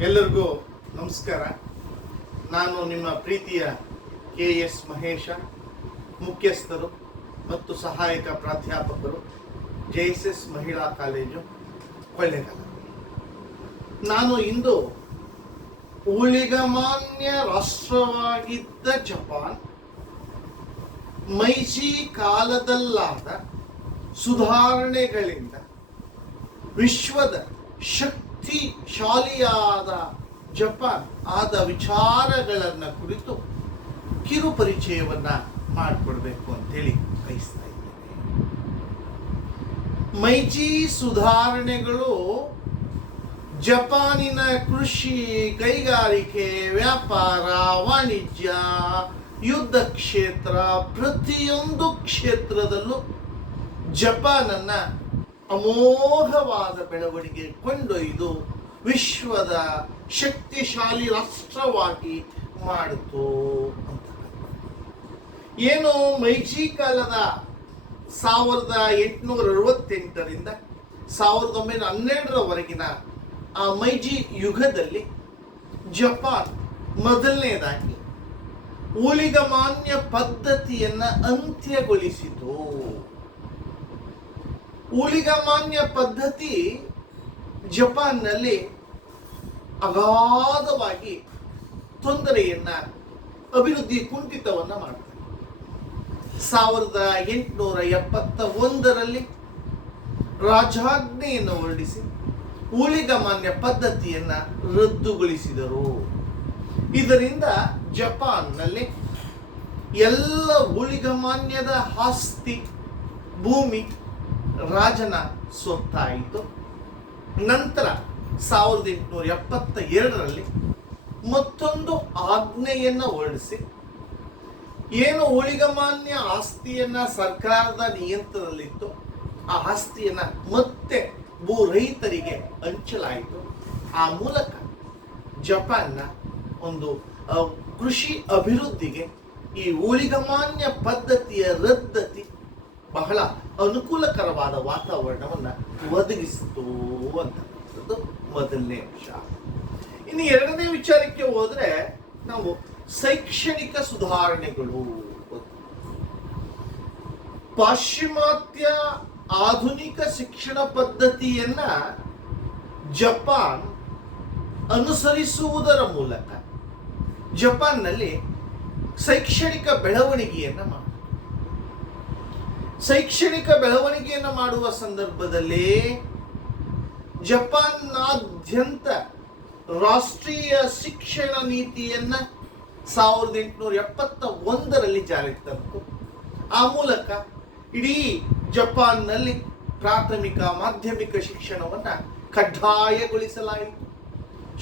ಎಲ್ಲರಿಗೂ ನಮಸ್ಕಾರ. ನಾನು ನಿಮ್ಮ ಪ್ರೀತಿಯ KS ಮಹೇಶ, ಮುಖ್ಯಸ್ಥರು ಮತ್ತು ಸಹಾಯಕ ಪ್ರಾಧ್ಯಾಪಕರು, JSS ಮಹಿಳಾ ಕಾಲೇಜು, ಕೊಳ್ಳೇಗಾಲ. ನಾನು ಇಂದು ಊಳಿಗಮಾನ್ಯ ರಾಷ್ಟ್ರವಾಗಿದ್ದ ಜಪಾನ್ ಮೈಜಿ ಕಾಲದಲ್ಲಾದ ಸುಧಾರಣೆಗಳಿಂದ ವಿಶ್ವದ ಶಕ್ತಿಶಾಲಿಯಾದ ಜಪಾನ್ ಆದ ವಿಚಾರಗಳನ್ನು ಕುರಿತು ಕಿರು ಪರಿಚಯವನ್ನ ಮಾಡಿಕೊಡ್ಬೇಕು ಅಂತೇಳಿ ಬಯಸ್ತಾ ಇದ್ದೇನೆ. ಮೈಜಿ ಸುಧಾರಣೆಗಳು ಜಪಾನಿನ ಕೃಷಿ, ಕೈಗಾರಿಕೆ, ವ್ಯಾಪಾರ, ವಾಣಿಜ್ಯ, ಯುದ್ಧ ಕ್ಷೇತ್ರ, ಪ್ರತಿಯೊಂದು ಕ್ಷೇತ್ರದಲ್ಲೂ ಜಪಾನನ್ನ ಅಮೋಘವಾದ ಬೆಳವಣಿಗೆ ಕೊಂಡೊಯ್ದು ವಿಶ್ವದ ಶಕ್ತಿಶಾಲಿ ರಾಷ್ಟ್ರವಾಗಿ ಮಾಡಿತು ಅಂತ. ಏನು ಮೈಜಿ ಕಾಲದ 1868ರಿಂದ 1912ರವರೆಗಿನ ಆ ಮೈಜಿ ಯುಗದಲ್ಲಿ ಜಪಾನ್ ಮೊದಲನೇದಾಗಿ ಊಳಿಗಮಾನ್ಯ ಪದ್ಧತಿಯನ್ನ ಅಂತ್ಯಗೊಳಿಸಿತು. ಊಳಿಗಮಾನ್ಯ ಪದ್ಧತಿ ಜಪಾನ್ನಲ್ಲಿ ಅಗಾಧವಾಗಿ ತೊಂದರೆಯನ್ನ, ಅಭಿವೃದ್ಧಿ ಕುಂಠಿತವನ್ನ ಮಾಡ್ತಾರೆ. 1871ರಲ್ಲಿ ರಾಜಾಜ್ಞೆಯನ್ನು ಹೊರಡಿಸಿ ಊಳಿಗಮಾನ್ಯ ಪದ್ಧತಿಯನ್ನ ರದ್ದುಗೊಳಿಸಿದರು. ಇದರಿಂದ ಜಪಾನ್ನಲ್ಲಿ ಎಲ್ಲ ಊಳಿಗಮಾನ್ಯದ ಆಸ್ತಿ, ಭೂಮಿ ರಾಜನ ಸ್ವತ್ತಾಯಿತು. ನಂತರ 1872ರಲ್ಲಿ ಮತ್ತೊಂದು ಆಜ್ಞೆಯನ್ನು ಹೊರಡಿಸಿ ಏನು ಊಳಿಗಮಾನ್ಯ ಆಸ್ತಿಯನ್ನ ಸರ್ಕಾರದ ನಿಯಂತ್ರಣದಲ್ಲಿತ್ತು ಆ ಆಸ್ತಿಯನ್ನ ಮತ್ತೆ ಭೂ ರೈತರಿಗೆ ಹಂಚಲಾಯಿತು. ಆ ಮೂಲಕ ಜಪಾನ್ನ ಒಂದು ಕೃಷಿ ಅಭಿವೃದ್ಧಿಗೆ ಈ ಊಳಿಗಮಾನ್ಯ ಪದ್ಧತಿಯ ರದ್ದತಿ ಬಹಳ ಅನುಕೂಲಕರವಾದ ವಾತಾವರಣವನ್ನ ಒದಗಿಸಿತು ಅಂತಕ್ಕಂಥದ್ದು ಮೊದಲನೇ ವಿಚಾರ. ಇನ್ನು ಎರಡನೇ ವಿಚಾರಕ್ಕೆ ಹೋದ್ರೆ ನಾವು ಶೈಕ್ಷಣಿಕ ಸುಧಾರಣೆಗಳು. ಪಾಶ್ಚಿಮಾತ್ಯ ಆಧುನಿಕ ಶಿಕ್ಷಣ ಪದ್ಧತಿಯನ್ನ ಜಪಾನ್ ಅನುಸರಿಸುವುದರ ಮೂಲಕ ಜಪಾನ್ನಲ್ಲಿ ಶೈಕ್ಷಣಿಕ ಬೆಳವಣಿಗೆಯನ್ನ ಮಾಡುವ ಸಂದರ್ಭದಲ್ಲಿ ಜಪಾನ್ನಾದ್ಯಂತ ರಾಷ್ಟ್ರೀಯ ಶಿಕ್ಷಣ ನೀತಿಯನ್ನ 1871ರಲ್ಲಿ ಜಾರಿಗೆ ತಂತು. ಆ ಮೂಲಕ ಇಡೀ ಜಪಾನ್ನಲ್ಲಿ ಪ್ರಾಥಮಿಕ, ಮಾಧ್ಯಮಿಕ ಶಿಕ್ಷಣವನ್ನ ಕಡ್ಡಾಯಗೊಳಿಸಲಾಯಿತು.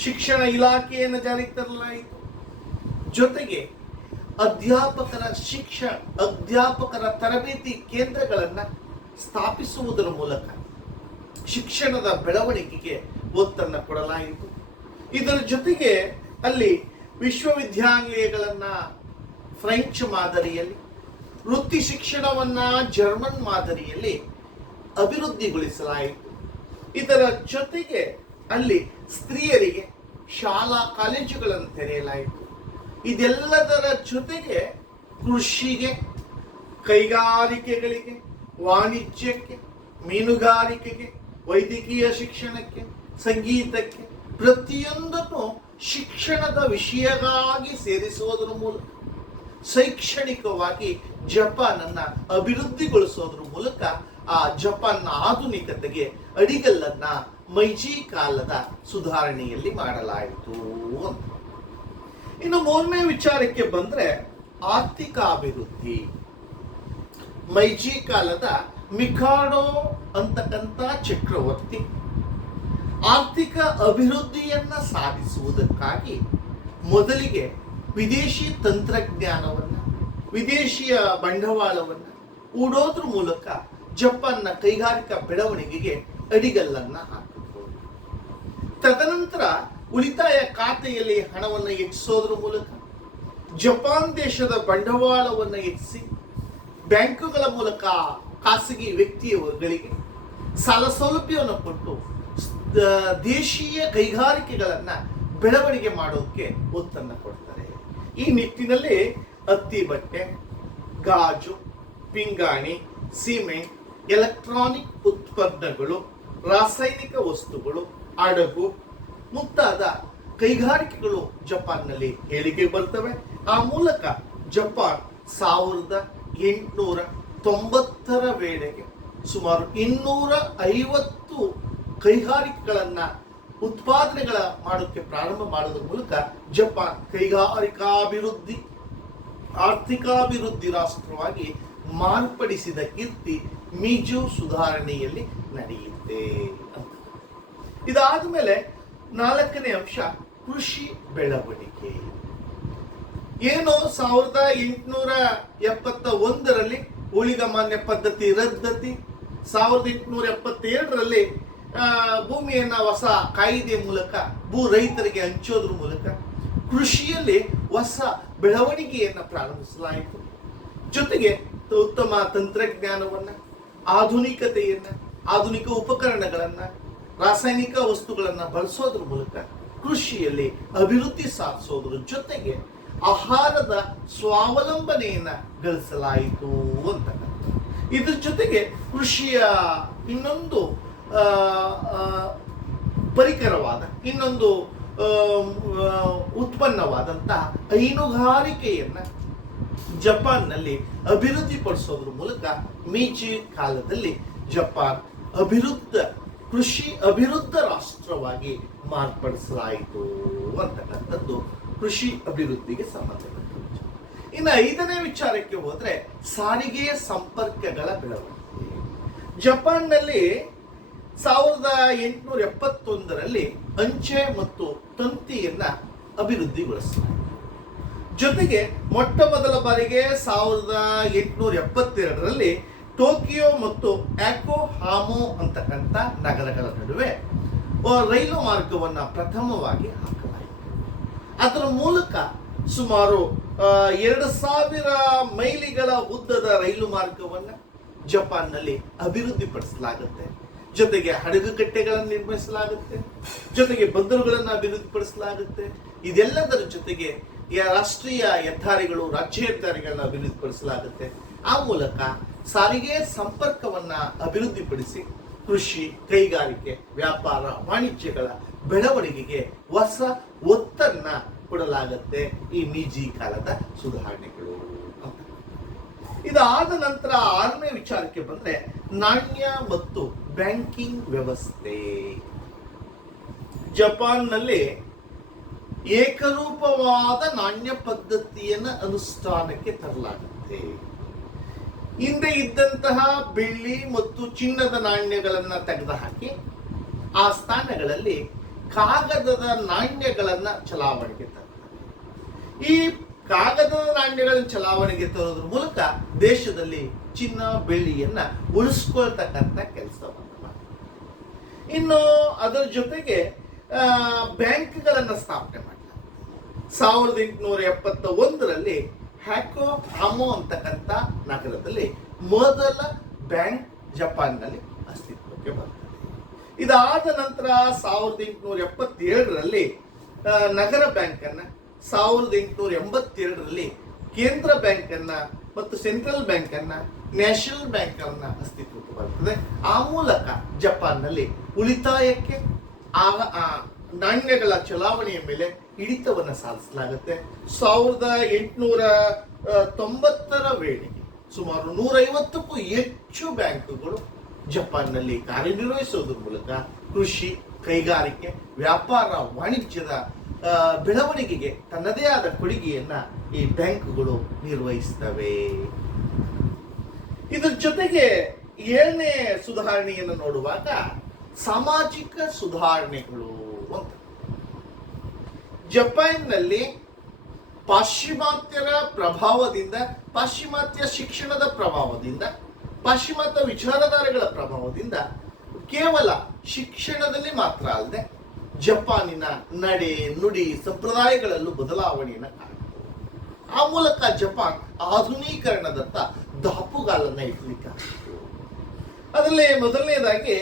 ಶಿಕ್ಷಣ ಇಲಾಖೆಯನ್ನು ಜಾರಿಗೆ ತರಲಾಯಿತು. ಜೊತೆಗೆ ಅಧ್ಯಾಪಕರ ತರಬೇತಿ ಕೇಂದ್ರಗಳನ್ನು ಸ್ಥಾಪಿಸುವುದರ ಮೂಲಕ ಶಿಕ್ಷಣದ ಬೆಳವಣಿಗೆಗೆ ಒತ್ತನ್ನು ಕೊಡಲಾಯಿತು. ಇದರ ಜೊತೆಗೆ ಅಲ್ಲಿ ವಿಶ್ವವಿದ್ಯಾನಿಲಯಗಳನ್ನ ಫ್ರೆಂಚ್ ಮಾದರಿಯಲ್ಲಿ, ವೃತ್ತಿ ಶಿಕ್ಷಣವನ್ನ ಜರ್ಮನ್ ಮಾದರಿಯಲ್ಲಿ ಅಭಿವೃದ್ಧಿಗೊಳಿಸಲಾಯಿತು. ಇದರ ಜೊತೆಗೆ ಅಲ್ಲಿ ಸ್ತ್ರೀಯರಿಗೆ ಶಾಲಾ ಕಾಲೇಜುಗಳನ್ನು ತೆರೆಯಲಾಯಿತು. ಇದೆಲ್ಲದರ ಜೊತೆಗೆ ಕೃಷಿಗೆ, ಕೈಗಾರಿಕೆಗಳಿಗೆ, ವಾಣಿಜ್ಯಕ್ಕೆ, ಮೀನುಗಾರಿಕೆಗೆ, ವೈದ್ಯಕೀಯ ಶಿಕ್ಷಣಕ್ಕೆ, ಸಂಗೀತಕ್ಕೆ, ಪ್ರತಿಯೊಂದನ್ನು ಶಿಕ್ಷಣದ ವಿಷಯವಾಗಿ ಸೇರಿಸುವುದರ ಮೂಲಕ ಶೈಕ್ಷಣಿಕವಾಗಿ ಜಪಾನನ್ನ ಅಭಿವೃದ್ಧಿಗೊಳಿಸೋದ್ರ ಮೂಲಕ ಆ ಜಪಾನ್ನ ಆಧುನಿಕತೆಗೆ ಅಡಿಗಲ್ಲನ್ನ ಮೈಜಿ ಕಾಲದ ಸುಧಾರಣೆಯಲ್ಲಿ ಮಾಡಲಾಯಿತು ಅಂತ. ಇನ್ನು ಮೂರನೇ ವಿಚಾರಕ್ಕೆ ಬಂದ್ರೆ ಆರ್ಥಿಕ ಅಭಿವೃದ್ಧಿ. ಮೈಜಿ ಕಾಲದ ಮಿಕಾಡೋ ಅಂತಕ್ಕಂಥ ಚಕ್ರವರ್ತಿ ಆರ್ಥಿಕ ಅಭಿವೃದ್ಧಿಯನ್ನ ಸಾಧಿಸುವುದಕ್ಕಾಗಿ ಮೊದಲಿಗೆ ವಿದೇಶಿ ತಂತ್ರಜ್ಞಾನವನ್ನ, ವಿದೇಶಿಯ ಬಂಡವಾಳವನ್ನ ಹೂಡೋದ್ರ ಮೂಲಕ ಜಪಾನ್ನ ಕೈಗಾರಿಕಾ ಬೆಳವಣಿಗೆಗೆ ಅಡಿಗಲ್ಲನ್ನ ಹಾಕಿತು. ತದನಂತರ ಉಳಿತಾಯ ಖಾತೆಯಲ್ಲಿ ಹಣವನ್ನು ಹೆಚ್ಚಿಸೋದ್ರ ಮೂಲಕ ಜಪಾನ್ ದೇಶದ ಬಂಡವಾಳವನ್ನು ಹೆಚ್ಚಿಸಿ ಬ್ಯಾಂಕುಗಳ ಮೂಲಕ ಖಾಸಗಿ ವ್ಯಕ್ತಿಗಳಿಗೆ ಸಾಲ ಸೌಲಭ್ಯವನ್ನು ಕೊಟ್ಟು ದೇಶೀಯ ಕೈಗಾರಿಕೆಗಳನ್ನು ಬೆಳವಣಿಗೆ ಮಾಡೋದಕ್ಕೆ ಒತ್ತನ್ನು ಕೊಡ್ತಾರೆ. ಈ ನಿಟ್ಟಿನಲ್ಲಿ ಹತ್ತಿ ಬಟ್ಟೆ, ಗಾಜು, ಪಿಂಗಾಣಿ, ಸಿಮೆಂಟ್, ಎಲೆಕ್ಟ್ರಾನಿಕ್ ಉತ್ಪನ್ನಗಳು, ರಾಸಾಯನಿಕ ವಸ್ತುಗಳು, ಹಡಗು ಮುಂತಾದ ಕೈಗಾರಿಕೆಗಳು ಜಪಾನ್ನಲ್ಲಿ ಏಳಿಗೆ ಬರ್ತವೆ. ಆ ಮೂಲಕ ಜಪಾನ್ 1890ರ ವೇಳೆಗೆ ಸುಮಾರು 250 ಕೈಗಾರಿಕೆಗಳನ್ನ ಉತ್ಪಾದನೆಗಳ ಮಾಡೋಕ್ಕೆ ಪ್ರಾರಂಭ ಮಾಡೋದ್ರ ಮೂಲಕ ಜಪಾನ್ ಕೈಗಾರಿಕಾಭಿವೃದ್ಧಿ, ಆರ್ಥಿಕಾಭಿವೃದ್ಧಿ ರಾಷ್ಟ್ರವಾಗಿ ಮಾರ್ಪಡಿಸಿದ ಕೀರ್ತಿ ಮೀಜು ಸುಧಾರಣೆಯಲ್ಲಿ ನಡೆಯುತ್ತೆ ಅಂತ. ಇದಾದ ಮೇಲೆ 4ನೇ ಅಂಶ ಕೃಷಿ ಬೆಳವಣಿಗೆ. ಏನು 1871ರಲ್ಲಿ ಊಳಿಗಮಾನ್ಯ ಪದ್ಧತಿ ರದ್ದತಿ, 1872ರಲ್ಲಿ ಭೂಮಿಯನ್ನ ಹೊಸ ಕಾಯ್ದೆ ಮೂಲಕ ಭೂ ರೈತರಿಗೆ ಹಂಚೋದ್ರ ಮೂಲಕ ಕೃಷಿಯಲ್ಲಿ ಹೊಸ ಬೆಳವಣಿಗೆಯನ್ನು ಪ್ರಾರಂಭಿಸಲಾಯಿತು. ಜೊತೆಗೆ ಉತ್ತಮ ತಂತ್ರಜ್ಞಾನವನ್ನ, ಆಧುನಿಕತೆಯನ್ನ, ಆಧುನಿಕ ಉಪಕರಣಗಳನ್ನ, ರಾಸಾಯನಿಕ ವಸ್ತುಗಳನ್ನ ಬಳಸೋದ್ರ ಮೂಲಕ ಕೃಷಿಯಲ್ಲಿ ಅಭಿವೃದ್ಧಿ ಸಾಧಿಸೋದ್ರ ಜೊತೆಗೆ ಆಹಾರದ ಸ್ವಾವಲಂಬನೆಯನ್ನ ಗಳಿಸಲಾಯಿತು ಅಂತಕ್ಕಂಥ. ಇದ್ರ ಜೊತೆಗೆ ಕೃಷಿಯ ಇನ್ನೊಂದು ಪರಿಕರವಾದ, ಇನ್ನೊಂದು ಉತ್ಪನ್ನವಾದಂತಹ ಹೈನುಗಾರಿಕೆಯನ್ನ ಜಪಾನ್ನಲ್ಲಿ ಅಭಿವೃದ್ಧಿಪಡಿಸೋದ್ರ ಮೂಲಕ ಮೀಜಿ ಕಾಲದಲ್ಲಿ ಜಪಾನ್ ಕೃಷಿ ಅಭಿವೃದ್ಧ ರಾಷ್ಟ್ರವಾಗಿ ಮಾರ್ಪಡಿಸಲಾಯಿತು ಅಂತಕ್ಕಂಥದ್ದು ಕೃಷಿ ಅಭಿವೃದ್ಧಿಗೆ ಸಂಬಂಧಪಟ್ಟದ್ದು. ಇನ್ನು 5ನೇ ವಿಚಾರಕ್ಕೆ ಹೋದ್ರೆ ಸಾರಿಗೆಯ ಸಂಪರ್ಕಗಳ ಬೆಳವಣಿಗೆ. ಜಪಾನ್ನಲ್ಲಿ 1871ರಲ್ಲಿ ಅಂಚೆ ಮತ್ತು ತಂತಿಯನ್ನ ಅಭಿವೃದ್ಧಿಗೊಳಿಸಲಾಯಿತು. ಜೊತೆಗೆ ಮೊಟ್ಟ ಮೊದಲ ಬಾರಿಗೆ 1872ರಲ್ಲಿ ಟೋಕಿಯೋ ಮತ್ತು ಯಾಕೋಹಾಮೋ ಅಂತಕ್ಕಂಥ ನಗರಗಳ ನಡುವೆ ರೈಲು ಮಾರ್ಗವನ್ನು ಪ್ರಥಮವಾಗಿ ಹಾಕಲಾಯಿತು. ಅದರ ಮೂಲಕ ಸುಮಾರು 2000 ಮೈಲಿಗಳ ಉದ್ದದ ರೈಲು ಮಾರ್ಗವನ್ನು ಜಪಾನ್ನಲ್ಲಿ ಅಭಿವೃದ್ಧಿಪಡಿಸಲಾಗುತ್ತೆ. ಜೊತೆಗೆ ಹಡಗುಕಟ್ಟೆಗಳನ್ನು ನಿರ್ಮಿಸಲಾಗುತ್ತೆ, ಜೊತೆಗೆ ಬಂದರುಗಳನ್ನು ಅಭಿವೃದ್ಧಿಪಡಿಸಲಾಗುತ್ತೆ. ಇದೆಲ್ಲದರ ಜೊತೆಗೆ ರಾಷ್ಟ್ರೀಯ ಹೆದ್ದಾರಿಗಳು, ರಾಜ್ಯ ಹೆದ್ದಾರಿಗಳನ್ನು ಅಭಿವೃದ್ಧಿಪಡಿಸಲಾಗುತ್ತೆ. ಆ ಮೂಲಕ ಸಾರಿಗೆ ಸಂಪರ್ಕವನ್ನ ಅಭಿವೃದ್ಧಿಪಡಿಸಿ ಕೃಷಿ, ಕೈಗಾರಿಕೆ, ವ್ಯಾಪಾರ, ವಾಣಿಜ್ಯಗಳ ಬೆಳವಣಿಗೆಗೆ ಹೊಸ ಒತ್ತನ್ನ ಕೊಡಲಾಗುತ್ತೆ ಈ ಮೀಜಿ ಕಾಲದ ಸುಧಾರಣೆಗಳು ಅಂತ. ಇದಾದ ನಂತರ 6ನೇ ವಿಚಾರಕ್ಕೆ ಬಂದ್ರೆ ನಾಣ್ಯ ಮತ್ತು ಬ್ಯಾಂಕಿಂಗ್ ವ್ಯವಸ್ಥೆ. ಜಪಾನ್ನಲ್ಲಿ ಏಕರೂಪವಾದ ನಾಣ್ಯ ಪದ್ಧತಿಯನ್ನು ಅನುಷ್ಠಾನಕ್ಕೆ ತರಲಾಗುತ್ತೆ. ಹಿಂದೆ ಇದ್ದಂತಹ ಬೆಳ್ಳಿ ಮತ್ತು ಚಿನ್ನದ ನಾಣ್ಯಗಳನ್ನ ತೆಗೆದುಹಾಕಿ ಆ ಸ್ಥಾನಗಳಲ್ಲಿ ಕಾಗದದ ನಾಣ್ಯಗಳನ್ನ ಚಲಾವಣೆಗೆ ತರ್ತಾರೆ. ಈ ಕಾಗದದ ನಾಣ್ಯಗಳನ್ನು ಚಲಾವಣೆಗೆ ತರೋದ್ರ ಮೂಲಕ ದೇಶದಲ್ಲಿ ಚಿನ್ನ, ಬೆಳ್ಳಿಯನ್ನ ಉಳಿಸ್ಕೊಳ್ತಕ್ಕಂಥ ಕೆಲಸವನ್ನು ಮಾಡ್ತಾರೆ. ಇನ್ನು ಅದರ ಜೊತೆಗೆ ಬ್ಯಾಂಕ್ಗಳನ್ನು ಸ್ಥಾಪನೆ ಮಾಡ್ತಾರೆ. 1871ರಲ್ಲಿ ಯಾಕೋಹಾಮೋ ಅಂತಕ್ಕಂಥ ನಗರದಲ್ಲಿ ಮೊದಲ ಬ್ಯಾಂಕ್ ಜಪಾನ್ನಲ್ಲಿ ಅಸ್ತಿತ್ವಕ್ಕೆ ಬರ್ತದೆ. ಇದಾದ ನಂತರ 1877ರಲ್ಲಿ ನಗರ ಬ್ಯಾಂಕ್ ಅನ್ನ, 1882ರಲ್ಲಿ ಕೇಂದ್ರ ಬ್ಯಾಂಕ್ ಅನ್ನ ಮತ್ತು ಸೆಂಟ್ರಲ್ ಬ್ಯಾಂಕ್ ಅನ್ನ, ನ್ಯಾಷನಲ್ ಬ್ಯಾಂಕ್ ಅನ್ನ ಅಸ್ತಿತ್ವಕ್ಕೆ ಬರ್ತದೆ. ಆ ಮೂಲಕ ಜಪಾನ್ನಲ್ಲಿ ಉಳಿತಾಯಕ್ಕೆ ನಾಣ್ಯಗಳ ಚಲಾವಣೆಯ ಮೇಲೆ ಹಿಡಿತವನ್ನು ಸಾಧಿಸಲಾಗುತ್ತೆ. 1890ರ ವೇಳೆಗೆ ಸುಮಾರು 150ಕ್ಕೂ ಹೆಚ್ಚು ಬ್ಯಾಂಕುಗಳು ಜಪಾನ್ನಲ್ಲಿ ಕಾರ್ಯನಿರ್ವಹಿಸುವುದರ ಮೂಲಕ ಕೃಷಿ, ಕೈಗಾರಿಕೆ, ವ್ಯಾಪಾರ, ವಾಣಿಜ್ಯದ ಬೆಳವಣಿಗೆಗೆ ತನ್ನದೇ ಆದ ಕೊಡುಗೆಯನ್ನ ಈ ಬ್ಯಾಂಕುಗಳು ನಿರ್ವಹಿಸ್ತವೆ. ಇದರ ಜೊತೆಗೆ 7ನೇ ಸುಧಾರಣೆಯನ್ನು ನೋಡುವಾಗ ಸಾಮಾಜಿಕ ಸುಧಾರಣೆಗಳು ಅಂತ. ಜಪಾನ್ನಲ್ಲಿ ಪಾಶ್ಚಿಮಾತ್ಯರ ಪ್ರಭಾವದಿಂದ, ಪಾಶ್ಚಿಮಾತ್ಯ ಶಿಕ್ಷಣದ ಪ್ರಭಾವದಿಂದ, ಪಾಶ್ಚಿಮಾತ್ಯ ವಿಚಾರಧಾರೆಗಳ ಪ್ರಭಾವದಿಂದ ಕೇವಲ ಶಿಕ್ಷಣದಲ್ಲಿ ಮಾತ್ರ ಅಲ್ಲದೆ ಜಪಾನಿನ ನಡೆ, ನುಡಿ, ಸಂಪ್ರದಾಯಗಳಲ್ಲೂ ಬದಲಾವಣೆಯನ್ನು ಕಾಣಬಹುದು. ಆ ಮೂಲಕ ಜಪಾನ್ ಆಧುನೀಕರಣದತ್ತ ದಾಪುಗಾಲನ್ನ ಇಡಲಿಕ್ಕೆ. ಅದರಲ್ಲಿ ಮೊದಲನೇದಾಗಿ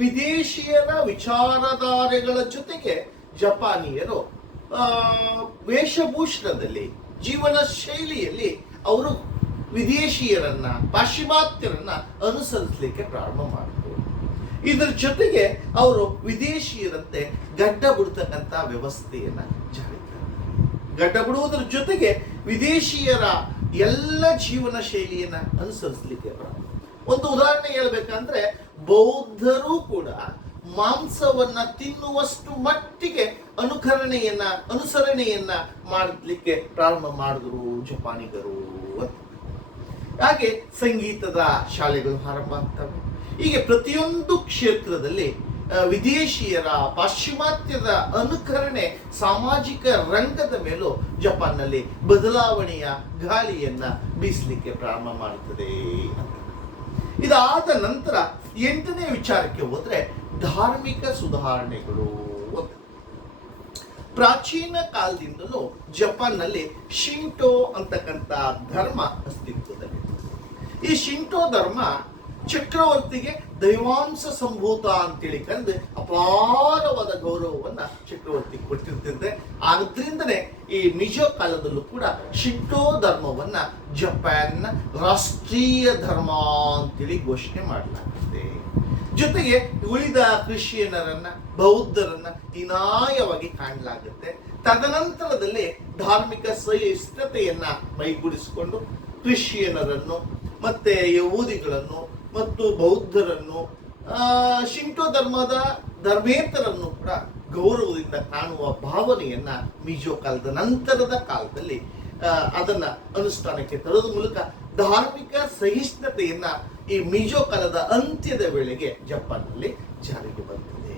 ವಿದೇಶಿಯರ ವಿಚಾರಧಾರೆಗಳ ಜೊತೆಗೆ ಜಪಾನಿಯರು ಆ, ವೇಷಭೂಷಣದಲ್ಲಿ, ಜೀವನ ಶೈಲಿಯಲ್ಲಿ ಅವರು ವಿದೇಶಿಯರನ್ನ, ಪಾಶ್ಚಿಮಾತ್ಯರನ್ನ ಅನುಸರಿಸಲಿಕ್ಕೆ ಪ್ರಾರಂಭ ಮಾಡಿದ್ರು. ಇದರ ಜೊತೆಗೆ ಅವರು ವಿದೇಶಿಯರಂತೆ ಗಡ್ಡ ಬಿಡ್ತಕ್ಕಂಥ ವ್ಯವಸ್ಥೆಯನ್ನ ಜಾರಿಗೆ ತಂದ್ರು. ಗಡ್ಡ ಬಿಡುವುದರ ಜೊತೆಗೆ ವಿದೇಶಿಯರ ಎಲ್ಲ ಜೀವನ ಶೈಲಿಯನ್ನ ಅನುಸರಿಸಲಿಕ್ಕೆ ಪ್ರಾರಂಭ. ಒಂದು ಉದಾಹರಣೆ ಹೇಳ್ಬೇಕಂದ್ರೆ, ಬೌದ್ಧರು ಕೂಡ ಮಾಂಸವನ್ನ ತಿನ್ನುವಷ್ಟು ಮಟ್ಟಿಗೆ ಅನುಸರಣೆಯನ್ನ ಮಾಡಲಿಕ್ಕೆ ಪ್ರಾರಂಭ ಮಾಡಿದ್ರು ಜಪಾನಿಗರು. ಹಾಗೆ ಸಂಗೀತದ ಶಾಲೆಗಳು ಆರಂಭ ಆಗ್ತವೆ. ಹೀಗೆ ಪ್ರತಿಯೊಂದು ಕ್ಷೇತ್ರದಲ್ಲಿ ವಿದೇಶಿಯರ, ಪಾಶ್ಚಿಮಾತ್ಯದ ಅನುಕರಣೆ ಸಾಮಾಜಿಕ ರಂಗದ ಮೇಲೂ ಜಪಾನ್ನಲ್ಲಿ ಬದಲಾವಣೆಯ ಗಾಳಿಯನ್ನ ಬೀಸಲಿಕ್ಕೆ ಪ್ರಾರಂಭ ಮಾಡುತ್ತದೆ. ಇದಾದ ನಂತರ 8ನೇ ವಿಚಾರಕ್ಕೆ ಹೋದ್ರೆ ಧಾರ್ಮಿಕ ಸುಧಾರಣೆಗಳು. ಪ್ರಾಚೀನ ಕಾಲದಿಂದಲೂ ಜಪಾನ್ನಲ್ಲಿ ಶಿಂಟೋ ಅಂತಕ್ಕಂಥ ಧರ್ಮ ಅಸ್ತಿತ್ವದಲ್ಲಿ. ಈ ಶಿಂಟೋ ಧರ್ಮ ಚಕ್ರವರ್ತಿಗೆ ದೈವಾಂಶ ಸಂಭೂತ ಅಂತೇಳಿ ಕಂಡು ಅಪಾರವಾದ ಗೌರವವನ್ನ ಚಕ್ರವರ್ತಿ ಕೊಟ್ಟಿರ್ತಿದ್ದೆ. ಆದ್ರಿಂದನೇ ಈ ಮಿಜೋ ಕಾಲದಲ್ಲೂ ಕೂಡ ಶಿಂಟೋ ಧರ್ಮವನ್ನ ಜಪಾನ್ನ ರಾಷ್ಟ್ರೀಯ ಧರ್ಮ ಅಂತೇಳಿ ಘೋಷಣೆ ಮಾಡಲಾಗಿದೆ. ಜೊತೆಗೆ ಉಳಿದ ಕ್ರಿಶ್ಚಿಯನರನ್ನ, ಬೌದ್ಧರನ್ನ ಹೀನಾಯವಾಗಿ ಕಾಣಲಾಗುತ್ತೆ. ತದನಂತರದಲ್ಲಿ ಧಾರ್ಮಿಕ ಸಹಿಷ್ಣುತೆಯನ್ನ ಮೈಗೂಡಿಸಿಕೊಂಡು ಕ್ರಿಶ್ಚಿಯನರನ್ನು ಮತ್ತೆ ಯಹೂದಿಗಳನ್ನು ಮತ್ತು ಬೌದ್ಧರನ್ನು, ಶಿಂಟೋ ಧರ್ಮದ ಧರ್ಮೇತರನ್ನು ಕೂಡ ಗೌರವದಿಂದ ಕಾಣುವ ಭಾವನೆಯನ್ನ ಮಿಜೋ ಕಾಲದ ನಂತರದ ಕಾಲದಲ್ಲಿ ಅದನ್ನ ಅನುಷ್ಠಾನಕ್ಕೆ ತರೋದ್ರ ಮೂಲಕ ಧಾರ್ಮಿಕ ಸಹಿಷ್ಣುತೆಯನ್ನ ಈ ಮಿಜೋ ಕಾಲದ ಅಂತ್ಯದ ವೇಳೆಗೆ ಜಪಾನ್ನಲ್ಲಿ ಜಾರಿಗೆ ಬರ್ತದೆ.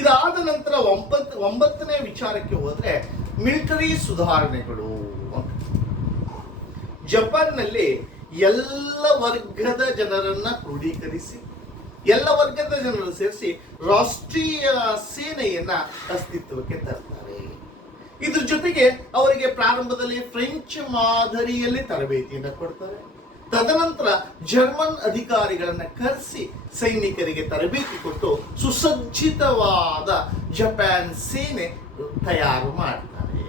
ಇದಾದ ನಂತರ 9ನೇ ವಿಚಾರಕ್ಕೆ ಹೋದ್ರೆ ಮಿಲಿಟರಿ ಸುಧಾರಣೆಗಳು. ಜಪಾನ್ನಲ್ಲಿ ಎಲ್ಲ ವರ್ಗದ ಜನರನ್ನ ಕ್ರೋಢೀಕರಿಸಿ, ಎಲ್ಲ ವರ್ಗದ ಜನರನ್ನು ಸೇರಿಸಿ ರಾಷ್ಟ್ರೀಯ ಸೇನೆಯನ್ನ ಅಸ್ತಿತ್ವಕ್ಕೆ ತರ್ತಾರೆ. ಇದ್ರ ಜೊತೆಗೆ ಅವರಿಗೆ ಪ್ರಾರಂಭದಲ್ಲಿ ಫ್ರೆಂಚ್ ಮಾದರಿಯಲ್ಲಿ ತರಬೇತಿಯನ್ನು ಕೊಡ್ತಾರೆ. ತದನಂತರ ಜರ್ಮನ್ ಅಧಿಕಾರಿಗಳನ್ನ ಕರೆಸಿ ಸೈನಿಕರಿಗೆ ತರಬೇತಿ ಕೊಟ್ಟು ಸುಸಜ್ಜಿತವಾದ ಜಪಾನ್ ಸೇನೆ ತಯಾರು ಮಾಡ್ತಾರೆ.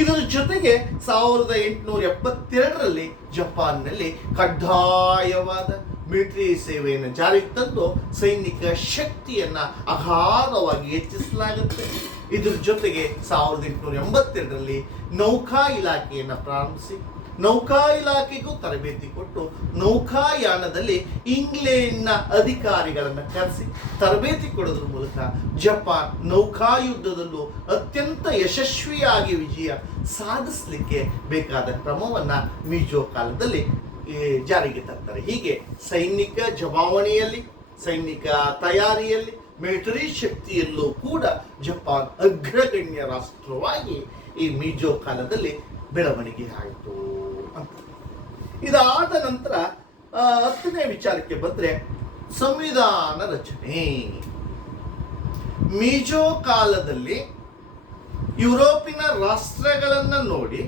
ಇದರ ಜೊತೆಗೆ 1872ರಲ್ಲಿ ಜಪಾನ್ನಲ್ಲಿ ಕಡ್ಡಾಯವಾದ ಮಿಲಿಟರಿ ಸೇವೆಯನ್ನು ಜಾರಿಗೆ ತಂದು ಸೈನಿಕ ಶಕ್ತಿಯನ್ನ ಅಗಾಧವಾಗಿ ಹೆಚ್ಚಿಸಲಾಗುತ್ತೆ. ಇದರ ಜೊತೆಗೆ 1882ರಲ್ಲಿ ನೌಕಾ ಇಲಾಖೆಯನ್ನು ಪ್ರಾರಂಭಿಸಿ ನೌಕಾ ಇಲಾಖೆಗೂ ತರಬೇತಿ ಕೊಟ್ಟು ನೌಕಾಯಾನದಲ್ಲಿ ಇಂಗ್ಲೆಂಡ್ನ ಅಧಿಕಾರಿಗಳನ್ನು ಕರೆಸಿ ತರಬೇತಿ ಕೊಡೋದ್ರ ಮೂಲಕ ಜಪಾನ್ ನೌಕಾಯುದ್ಧದಲ್ಲೂ ಅತ್ಯಂತ ಯಶಸ್ವಿಯಾಗಿ ವಿಜಯ ಸಾಧಿಸಲಿಕ್ಕೆ ಬೇಕಾದ ಕ್ರಮವನ್ನ ಮಿಜೋ ಕಾಲದಲ್ಲಿ ಜಾರಿಗೆ ತರ್ತಾರೆ. ಹೀಗೆ ಸೈನಿಕ ಜಮಾವಣೆಯಲ್ಲಿ, ಸೈನಿಕ ತಯಾರಿಯಲ್ಲಿ, ಮಿಲಿಟರಿ ಶಕ್ತಿಯಲ್ಲೂ ಕೂಡ ಜಪಾನ್ ಅಗ್ರಗಣ್ಯ ರಾಷ್ಟ್ರವಾಗಿ ಈ ಮಿಜೋ ಕಾಲದಲ್ಲಿ ಬೆಳವಣಿಗೆ ಆಯಿತು ಅಂತ. ಇದಾದ ನಂತರ 10ನೇ ವಿಚಾರಕ್ಕೆ ಬಂದ್ರೆ ಸಂವಿಧಾನ ರಚನೆ. ಮಿಜೋ ಕಾಲದಲ್ಲಿ ಯುರೋಪಿನ ರಾಷ್ಟ್ರಗಳನ್ನ ನೋಡಿ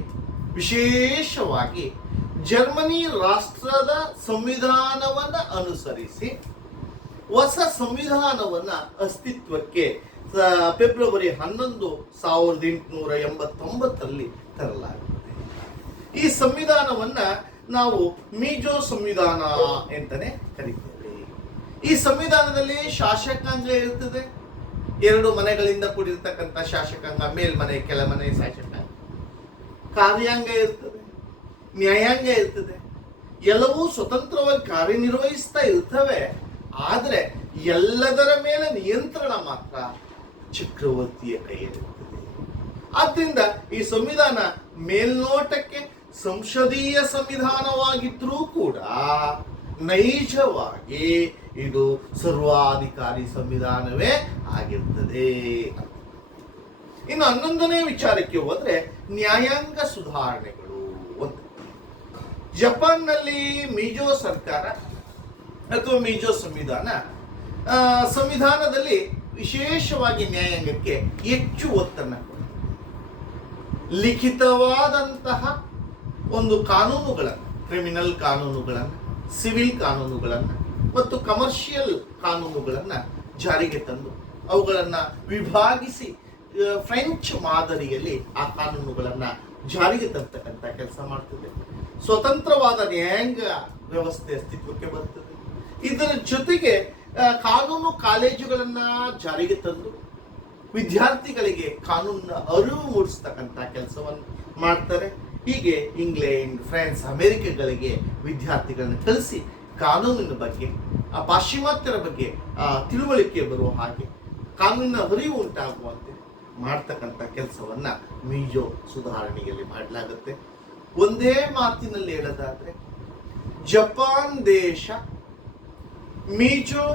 ವಿಶೇಷವಾಗಿ ಜರ್ಮನಿ ರಾಷ್ಟ್ರದ ಸಂವಿಧಾನವನ್ನ ಅನುಸರಿಸಿ ಹೊಸ ಸಂವಿಧಾನವನ್ನ ಅಸ್ತಿತ್ವಕ್ಕೆ ಫೆಬ್ರವರಿ 11, 1889ರಲ್ಲಿ ತರಲಾಗಿದೆ. ಈ ಸಂವಿಧಾನವನ್ನ ನಾವು ಮಿಜೋ ಸಂವಿಧಾನ ಅಂತಾನೆ ಕರೀತೇವೆ. ಈ ಸಂವಿಧಾನದಲ್ಲಿ ಶಾಸಕಾಂಗ ಇರ್ತದೆ. 2 ಮನೆಗಳಿಂದ ಕೂಡಿರ್ತಕ್ಕಂಥ ಶಾಸಕಾಂಗ, ಮೇಲ್ಮನೆ ಕೆಳಮನೆ ಶಾಸಕಾಂಗ. ಕಾರ್ಯಾಂಗ ಇರ್ತದೆ, ನ್ಯಾಯಾಂಗ ಇರ್ತದೆ. ಎಲ್ಲವೂ ಸ್ವತಂತ್ರವಾಗಿ ಕಾರ್ಯನಿರ್ವಹಿಸ್ತಾ ಇರ್ತವೆ. ಆದ್ರೆ ಎಲ್ಲದರ ಮೇಲೆ ನಿಯಂತ್ರಣ ಮಾತ್ರ ಚಕ್ರವರ್ತಿಯ ಕೈಯಲ್ಲಿರುತ್ತದೆ. ಆದ್ರಿಂದ ಈ ಸಂವಿಧಾನ ಮೇಲ್ನೋಟಕ್ಕೆ ಸಂಸದೀಯ ಸಂವಿಧಾನವಾಗಿದ್ರೂ ಕೂಡ ನೈಜವಾಗಿ ಇದು ಸರ್ವಾಧಿಕಾರಿ ಸಂವಿಧಾನವೇ ಆಗಿರ್ತದೆ. ಇನ್ನು 11ನೇ ವಿಚಾರಕ್ಕೆ ಹೋದ್ರೆ ನ್ಯಾಯಾಂಗ ಸುಧಾರಣೆಗಳು. ಜಪಾನ್ನಲ್ಲಿ ಮಿಜೋ ಸರ್ಕಾರ ಅಥವಾ ಮಿಜೋ ಸಂವಿಧಾನದಲ್ಲಿ ವಿಶೇಷವಾಗಿ ನ್ಯಾಯಾಂಗಕ್ಕೆ ಹೆಚ್ಚು ಒತ್ತನ್ನು ಕೊಡುತ್ತೆ. ಲಿಖಿತವಾದಂತಹ ಒಂದು ಕಾನೂನುಗಳನ್ನು, ಕ್ರಿಮಿನಲ್ ಕಾನೂನುಗಳನ್ನು, ಸಿವಿಲ್ ಕಾನೂನುಗಳನ್ನು ಮತ್ತು ಕಮರ್ಷಿಯಲ್ ಕಾನೂನುಗಳನ್ನು ಜಾರಿಗೆ ತಂದು ಅವುಗಳನ್ನು ವಿಭಾಗಿಸಿ ಫ್ರೆಂಚ್ ಮಾದರಿಯಲ್ಲಿ ಆ ಕಾನೂನುಗಳನ್ನ ಜಾರಿಗೆ ತರ್ತಕ್ಕಂಥ ಕೆಲಸ ಮಾಡ್ತದೆ. ಸ್ವತಂತ್ರವಾದ ನ್ಯಾಯಾಂಗ ವ್ಯವಸ್ಥೆ ಅಸ್ತಿತ್ವಕ್ಕೆ ಬರ್ತದೆ. ಇದರ ಜೊತೆಗೆ ಕಾನೂನು ಕಾಲೇಜುಗಳನ್ನ ಜಾರಿಗೆ ತಂದು ವಿದ್ಯಾರ್ಥಿಗಳಿಗೆ ಕಾನೂನಿನ ಅರಿವು ಮೂಡಿಸ್ತಕ್ಕಂಥ ಕೆಲಸವನ್ನು ಮಾಡ್ತಾರೆ. ಹೀಗೆ ಇಂಗ್ಲೆಂಡ್, ಫ್ರಾನ್ಸ್, ಅಮೆರಿಕಗಳಿಗೆ ವಿದ್ಯಾರ್ಥಿಗಳನ್ನು ಕಳಿಸಿ ಕಾನೂನಿನ ಬಗ್ಗೆ, ಆ ಪಾಶ್ಚಿಮಾತ್ಯರ ಬಗ್ಗೆ ತಿಳುವಳಿಕೆ ಬರುವ ಹಾಗೆ, ಕಾನೂನಿನ ಅರಿವು ಉಂಟಾಗುವಂತೆ ಮಾಡ್ತಕ್ಕಂಥ ಕೆಲಸವನ್ನ ಮೀಜೋ ಸುಧಾರಣೆಯಲ್ಲಿ ಮಾಡಲಾಗುತ್ತೆ. ಒಂದೇ ಮಾತಿನಲ್ಲಿ ಹೇಳೋದಾದ್ರೆ, ಜಪಾನ್ ದೇಶ ಮೀಜೋ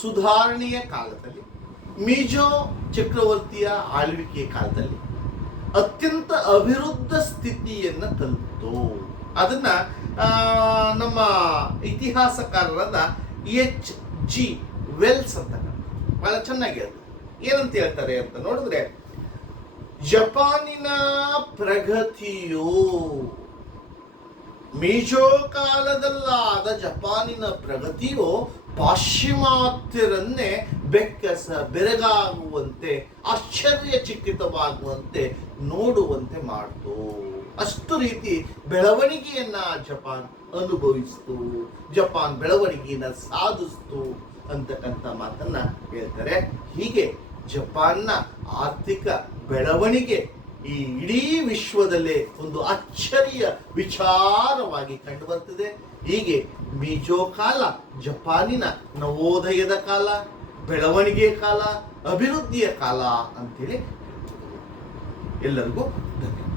ಸುಧಾರಣೆಯ ಕಾಲದಲ್ಲಿ, ಮೀಜೋ ಚಕ್ರವರ್ತಿಯ ಆಳ್ವಿಕೆಯ ಕಾಲದಲ್ಲಿ ಅತ್ಯಂತ ಅಭಿವೃದ್ಧ ಸ್ಥಿತಿಯನ್ನ ತಲುಪಿತು. ಅದನ್ನ ನಮ್ಮ ಇತಿಹಾಸಕಾರರಾದ H.G. ವೆಲ್ಸ್ ಅಂತ ಬಹಳ ಚೆನ್ನಾಗಿ ಹೇಳ್ತಾರೆ. ಏನಂತ ಹೇಳ್ತಾರೆ ಅಂತ ನೋಡಿದ್ರೆ, ಜಪಾನಿನ ಪ್ರಗತಿಯು ಮೀಜೋ ಕಾಲದಲ್ಲಾದ ಜಪಾನಿನ ಪ್ರಗತಿಯು ಪಾಶ್ಚಿಮಾತ್ಯರನ್ನೇ ಬೆರಗಾಗುವಂತೆ, ಆಶ್ಚರ್ಯಚಕಿತವಾಗುವಂತೆ ನೋಡುವಂತೆ ಮಾಡ್ತು. ಅಷ್ಟು ರೀತಿ ಬೆಳವಣಿಗೆಯನ್ನ ಜಪಾನ್ ಅನುಭವಿಸ್ತು, ಜಪಾನ್ ಬೆಳವಣಿಗೆಯನ್ನ ಸಾಧಿಸ್ತು ಅಂತಕ್ಕಂಥ ಮಾತನ್ನ ಹೇಳ್ತಾರೆ. ಹೀಗೆ ಜಪಾನ್ನ ಆರ್ಥಿಕ ಬೆಳವಣಿಗೆ ಈ ಇಡೀ ವಿಶ್ವದಲ್ಲೇ ಒಂದು ಅಚ್ಚರಿಯ ವಿಚಾರವಾಗಿ ಕಂಡು ಬರ್ತದೆ. ಹೀಗೆ ಮೀಜೋ ಕಾಲ ಜಪಾನಿನ ನವೋದಯದ ಕಾಲ, ಬೆಳವಣಿಗೆಯ ಕಾಲ, ಅಭಿವೃದ್ಧಿಯ ಕಾಲ ಅಂತೇಳಿ ಎಲ್ಲರಿಗೂ ಧನ್ಯವಾದ.